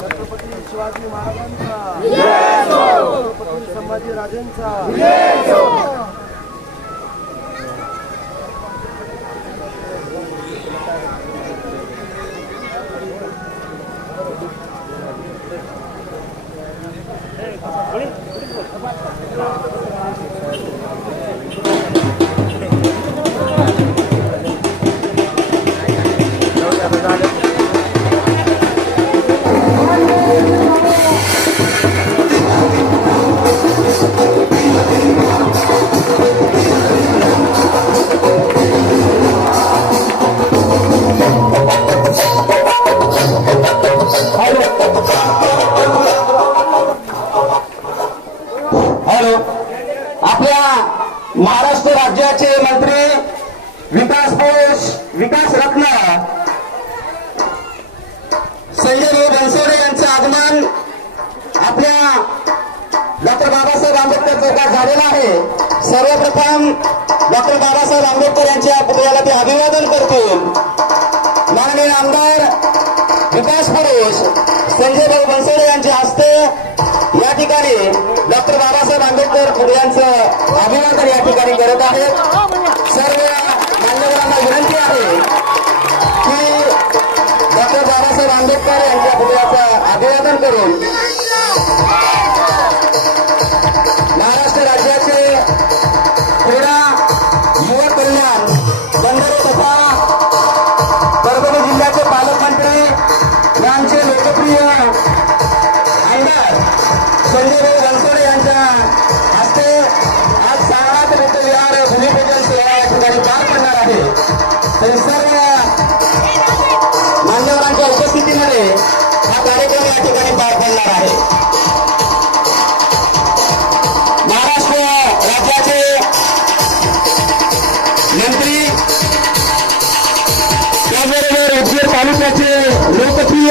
छत्रपती शिवाजी महाराजांचा छत्रपती संभाजी राजांचा Olha. झालेला आहे. सर्वप्रथम डॉक्टर बाबासाहेब आंबेडकर यांच्या पुतळ्याला ते अभिवादन करतो माननीय आमदार विकास परेश संजय भाऊ बनसोडे यांच्या हस्ते या ठिकाणी डॉक्टर बाबासाहेब आंबेडकर पुतळ्यांचं अभिवादन या ठिकाणी करत आहेत. सर्व मान्यवरांना विनंती आहे की डॉक्टर बाबासाहेब आंबेडकर यांच्या पुतळ्याचं अभिवादन करून संजयभाऊ रणसोडे यांच्या हस्ते आज सात विहार भूमिपूजन सोहळा या ठिकाणी पार पडणार आहे. तरी सर्व मान्यवरांच्या उपस्थितीमध्ये हा कार्यक्रम या ठिकाणी पार पडणार आहे. महाराष्ट्र राज्याचे मंत्री त्याचबरोबर उदगीर तालुक्याचे लोकप्रिय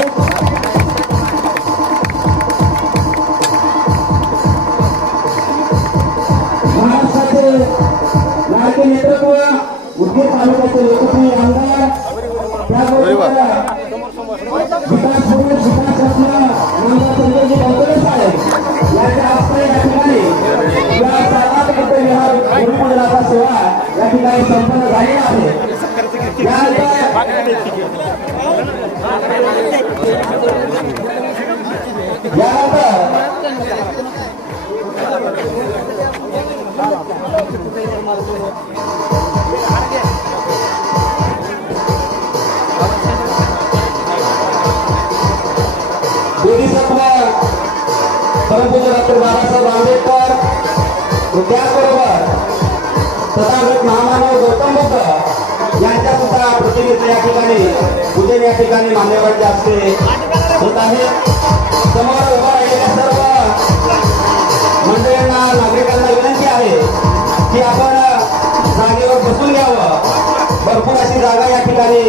परमपूज्य डॉक्टर बाबासाहेब आंबेडकर त्याचबरोबर तथागत महामानव गौतम बुद्ध यांच्या सुद्धा प्रतिनिधी या ठिकाणी उद्या या ठिकाणी मान्यवरांच्या असते. होत आहे. समोर उभा राहिलेल्या सर्व मंडळींना नागरिकांना विनंती आहे की आपण जागेवर बसून घ्यावं भरपूर अशी जागा या ठिकाणी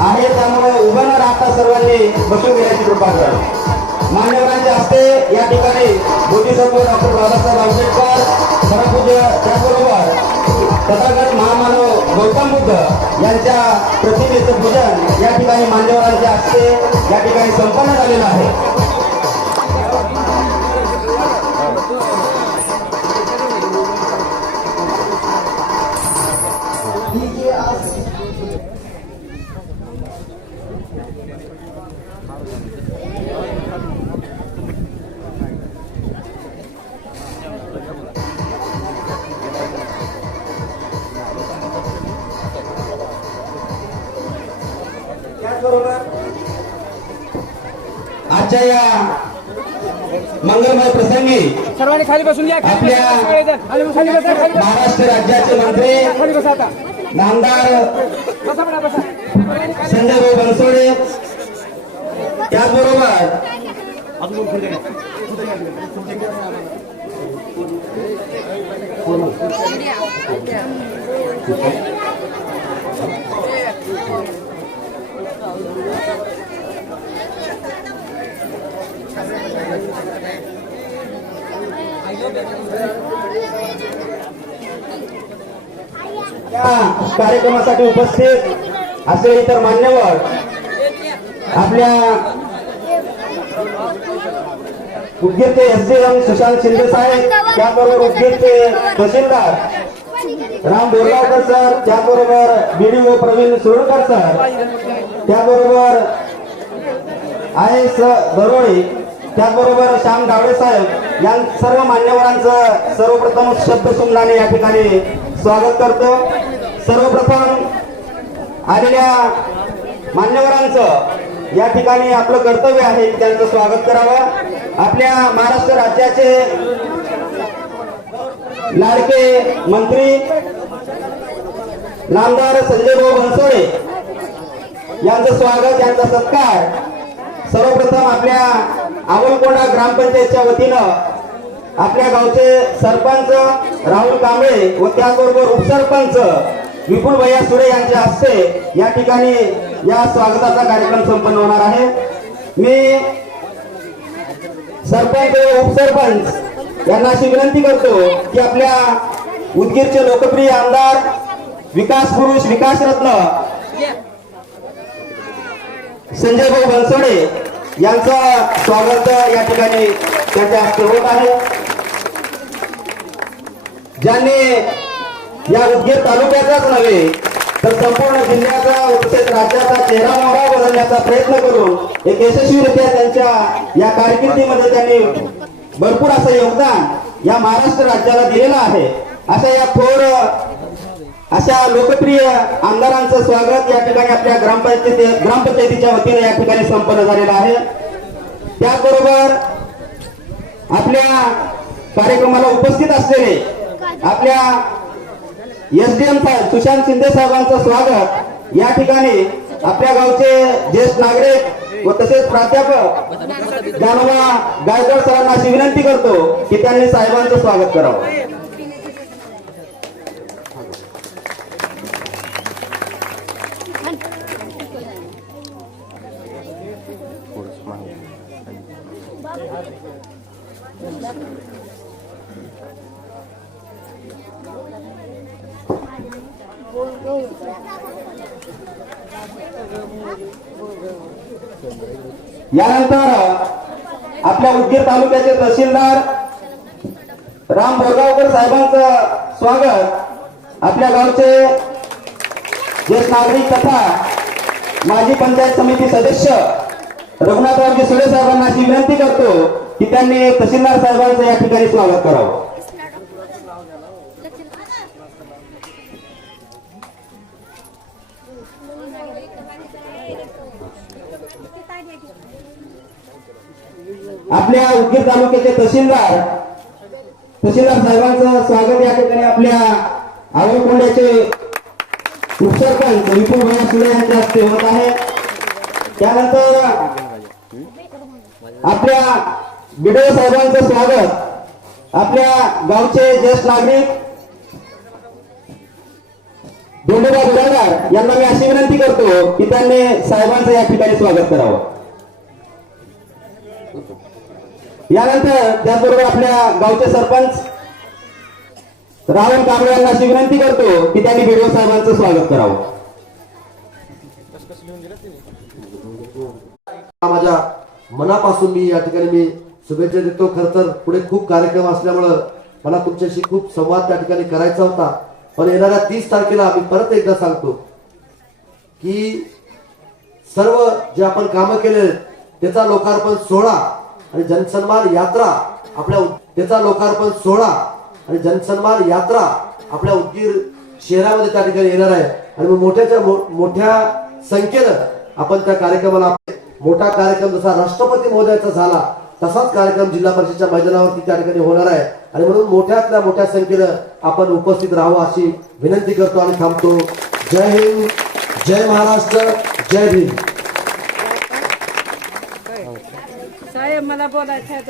आहे त्यामुळे उभं न राहता सर्वांनी बसून घेण्याची कृपा करा मान्यवरांच्या हस्ते या ठिकाणी बोधिसत्व डॉक्टर बाबासाहेब आंबेडकर सरपूज्य त्याचबरोबर तथागत महामानव गौतम बुद्ध यांच्या प्रतिमेचं पूजन या ठिकाणी मान्यवरांच्या हस्ते या ठिकाणी संपन्न झालेलं आहे. त्याचबरोबर आजच्या या मंगलमय प्रसंगी सर्वांनी खाली बसून घ्या. महाराष्ट्र राज्याचे मंत्री खाली बसा आता. नामदार बसा म्हणा बसा. सर्वांनी खाली- संजय भाऊ बनसोडे त्याचबरोबर या कार्यक्रमासाठी उपस्थित असे इतर मान्यवर आपल्या उद्गीरचे S D M Sushant Shinde साहेब त्याबरोबर उद्गीरचे तहसीलदार राम बोरगावकर सर त्याचबरोबर बीडीओ प्रवीण सुरळकर सर त्याचबरोबर आय एस दरोळे त्याचबरोबर श्याम गावडे साहेब या सर्व मान्यवरांचं सर्वप्रथम शब्द सुमनाने या ठिकाणी स्वागत करतो. सर्वप्रथम आलेल्या मान्यवरांचं या ठिकाणी आपलं कर्तव्य आहे त्यांचं स्वागत करावं. आपल्या महाराष्ट्र राज्याचे लाडके मंत्री नामदार संजय भाऊ बनसोडे यांचं स्वागत यांचा सत्कार. सर्वप्रथम आपल्या आवलकोंडा ग्रामपंचायतच्या वतीनं आपल्या गावचे सरपंच राहुल कांबळे व त्याचबरोबर उपसरपंच विपुल भैया सुरे यांच्या हस्ते या ठिकाणी या स्वागताचा कार्यक्रम संपन्न होणार आहे. मी सरपंच व उपसरपंच यांना अशी विनंती करतो की आपल्या उदगीरचे लोकप्रिय आमदार विकास पुरुष विकास रत्न संजय भाऊ बनसोडे यांचं स्वागत या ठिकाणी त्यांच्या हस्ते होत आहे. ज्यांनी या उदगीर तालुक्याचाच नव्हे तर संपूर्ण जिल्ह्याचा तसेच राज्याचा चेहरा मोहरा बदलण्याचा प्रयत्न करून एक यशस्वीरित्या त्यांच्या या कारकिर्दीमध्ये त्यांनी भरपूर असं योगदान या महाराष्ट्र राज्याला दिलेलं आहे. अशा या थोर अशा लोकप्रिय आमदारांचं स्वागत या ठिकाणी आपल्या ग्रामपंचायती ग्रामपंचायतीच्या वतीने या ठिकाणी संपन्न झालेलं आहे. त्याचबरोबर आपल्या कार्यक्रमाला उपस्थित असलेले आपल्या एस डी एम साहेब सुशांत शिंदे साहेबांचं स्वागत या ठिकाणी आपल्या गावचे ज्येष्ठ नागरिक व तसेच प्राध्यापक जानवा गायकवाड सरांना अशी विनंती करतो की त्यांनी साहेबांचं स्वागत करावं. यानंतर आपल्या उदगीर तालुक्याचे तहसीलदार राम बोरगावकर साहेबांचं स्वागत. आपल्या गावचे ज्येष्ठ नागरिक तथा माजी पंचायत समिती सदस्य रघुनाथरावजी सुळे साहेबांना अशी विनंती करतो की त्यांनी तहसीलदार साहेबांचं या ठिकाणी स्वागत करावं. आपल्या उदगीर तालुक्याचे तहसीलदार तहसीलदार साहेबांचं स्वागत या ठिकाणी आपल्या आवळकोंड्याचे उपसरपंच विपुल भैया सुळे यांच्या हस्ते होत आहे. त्यानंतर आपल्या बिडो साहेबांचं स्वागत. आपल्या गावचे ज्येष्ठ नागरिक धोंडोबा बिरादार यांना मी अशी विनंती करतो की त्यांनी साहेबांचं या ठिकाणी स्वागत करावं. यानंतर त्याचबरोबर आपल्या गावचे सरपंच राहुल कांबळे यांना अशी विनंती करतो की त्यांनी बिडो साहेबांचं स्वागत करावं. माझ्या मनापासून मी या ठिकाणी मी शुभेच्छा देतो. खर तर पुढे खूप कार्यक्रम असल्यामुळं मला तुमच्याशी खूप संवाद त्या ठिकाणी करायचा होता. पण येणाऱ्या तीस तारखेला मी परत एकदा सांगतो की सर्व जे आपण कामं केले त्याचा लोकार्पण सोहळा आणि जनसन्मान यात्रा आपल्या त्याचा लोकार्पण सोहळा आणि जनसन्मान यात्रा आपल्या उदगीर शहरामध्ये त्या ठिकाणी येणार आहे. आणि मग मोठ्याच्या मोठ्या संख्येनं आपण त्या कार्यक्रमाला मोठा कार्यक्रम जसा राष्ट्रपती महोदयाचा झाला तसाच कार्यक्रम जिल्हा परिषदच्या मैदानावरती त्या ठिकाणी होणार आहे. आणि म्हणून मोठ्यातल्या मोठ्या संख्येनं आपण उपस्थित राहावं अशी विनंती करतो आणि थांबतो. जय हिंद जय महाराष्ट्र जय भीम. साहेब मला बोलायचं आहे